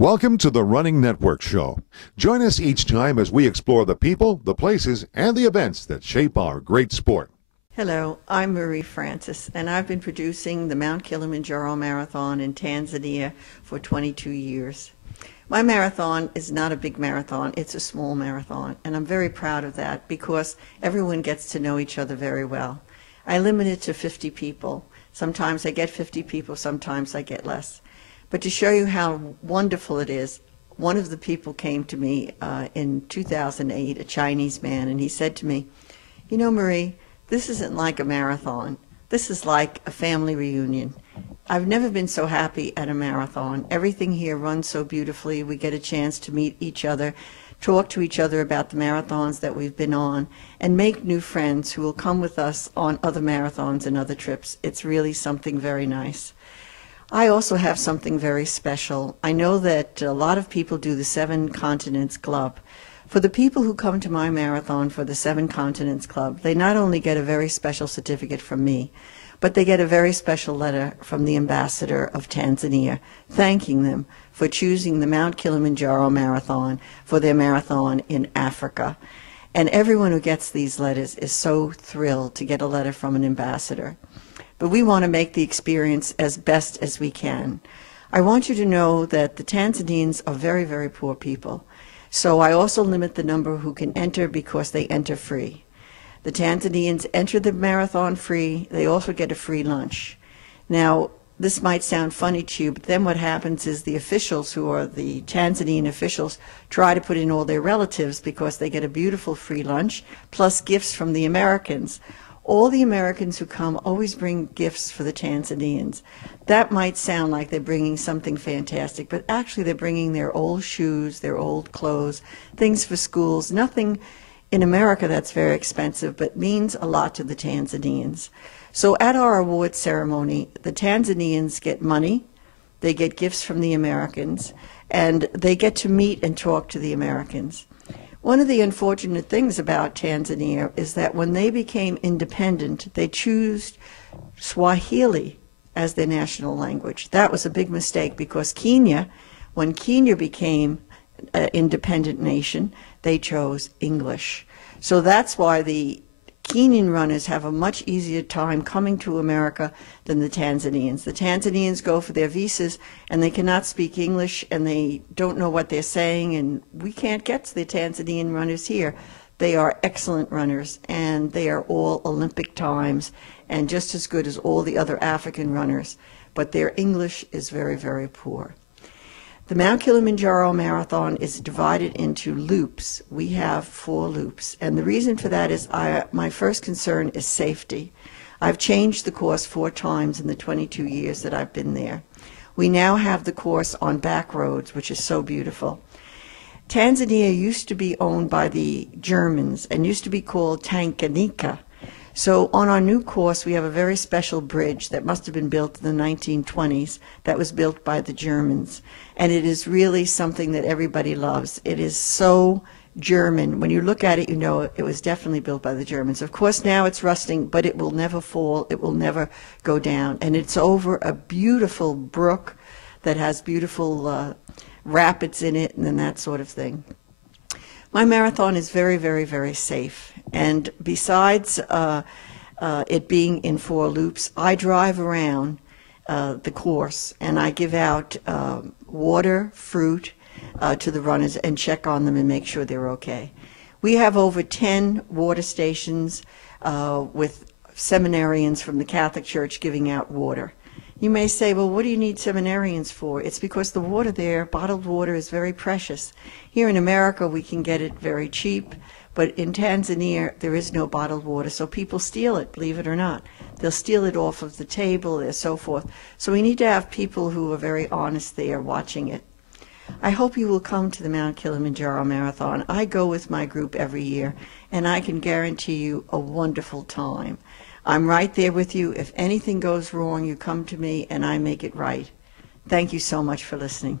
Welcome to the Running Network Show. Join us each time as we explore the people, the places, and the events that shape our great sport. Hello, I'm Marie Francis, and I've been producing the Mount Kilimanjaro Marathon in Tanzania for 22 years. My marathon is not a big marathon, it's a small marathon, and I'm very proud of that because everyone gets to know each other very well. I limit it to 50 people. Sometimes I get 50 people, sometimes I get less. But to show you how wonderful it is, one of the people came to me in 2008, a Chinese man, and he said to me, "You know, Marie, this isn't like a marathon. This is like a family reunion. I've never been so happy at a marathon. Everything here runs so beautifully. We get a chance to meet each other, talk to each other about the marathons that we've been on, and make new friends who will come with us on other marathons and other trips. It's really something very nice." I also have something very special. I know that a lot of people do the Seven Continents Club. For the people who come to my marathon for the Seven Continents Club, they not only get a very special certificate from me, but they get a very special letter from the ambassador of Tanzania thanking them for choosing the Mount Kilimanjaro Marathon for their marathon in Africa. And everyone who gets these letters is so thrilled to get a letter from an ambassador. But we want to make the experience as best as we can. I want you to know that the Tanzanians are very, very poor people. So I also limit the number who can enter because they enter free. The Tanzanians enter the marathon free. They also get a free lunch. Now, this might sound funny to you, but then what happens is the officials, who are the Tanzanian officials, try to put in all their relatives because they get a beautiful free lunch, plus gifts from the Americans. All the Americans who come always bring gifts for the Tanzanians. That might sound like they're bringing something fantastic, but actually they're bringing their old shoes, their old clothes, things for schools, nothing in America that's very expensive, but means a lot to the Tanzanians. So at our award ceremony, the Tanzanians get money, they get gifts from the Americans, and they get to meet and talk to the Americans. One of the unfortunate things about Tanzania is that when they became independent, they chose Swahili as their national language. That was a big mistake because Kenya, when Kenya became an independent nation, they chose English. So that's why the Kenyan runners have a much easier time coming to America than the Tanzanians. The Tanzanians go for their visas and they cannot speak English and they don't know what they're saying, and we can't get to the Tanzanian runners here. They are excellent runners and they are all Olympic times and just as good as all the other African runners, but their English is very, very poor. The Mount Kilimanjaro Marathon is divided into loops. We have 4 loops, and the reason for that is my first concern is safety. I've changed the course 4 times in the 22 years that I've been there. We now have the course on back roads, which is so beautiful. Tanzania used to be owned by the Germans and used to be called Tanganyika. So on our new course, we have a very special bridge that must have been built in the 1920s that was built by the Germans. And it is really something that everybody loves. It is so German. When you look at it, you know it was definitely built by the Germans. Of course, now it's rusting, but it will never fall. It will never go down. And it's over a beautiful brook that has beautiful rapids in it and that sort of thing. My marathon is very, very, very safe. And besides it being in 4 loops, I drive around the course and I give out water, fruit to the runners and check on them and make sure they're okay. We have over 10 water stations with seminarians from the Catholic Church giving out water. You may say, well, what do you need seminarians for? It's because the water there, bottled water, is very precious. Here in America, we can get it very cheap, but in Tanzania, there is no bottled water, so people steal it, believe it or not. They'll steal it off of the table and so forth. So we need to have people who are very honest there watching it. I hope you will come to the Mount Kilimanjaro Marathon. I go with my group every year, and I can guarantee you a wonderful time. I'm right there with you. If anything goes wrong, you come to me and I make it right. Thank you so much for listening.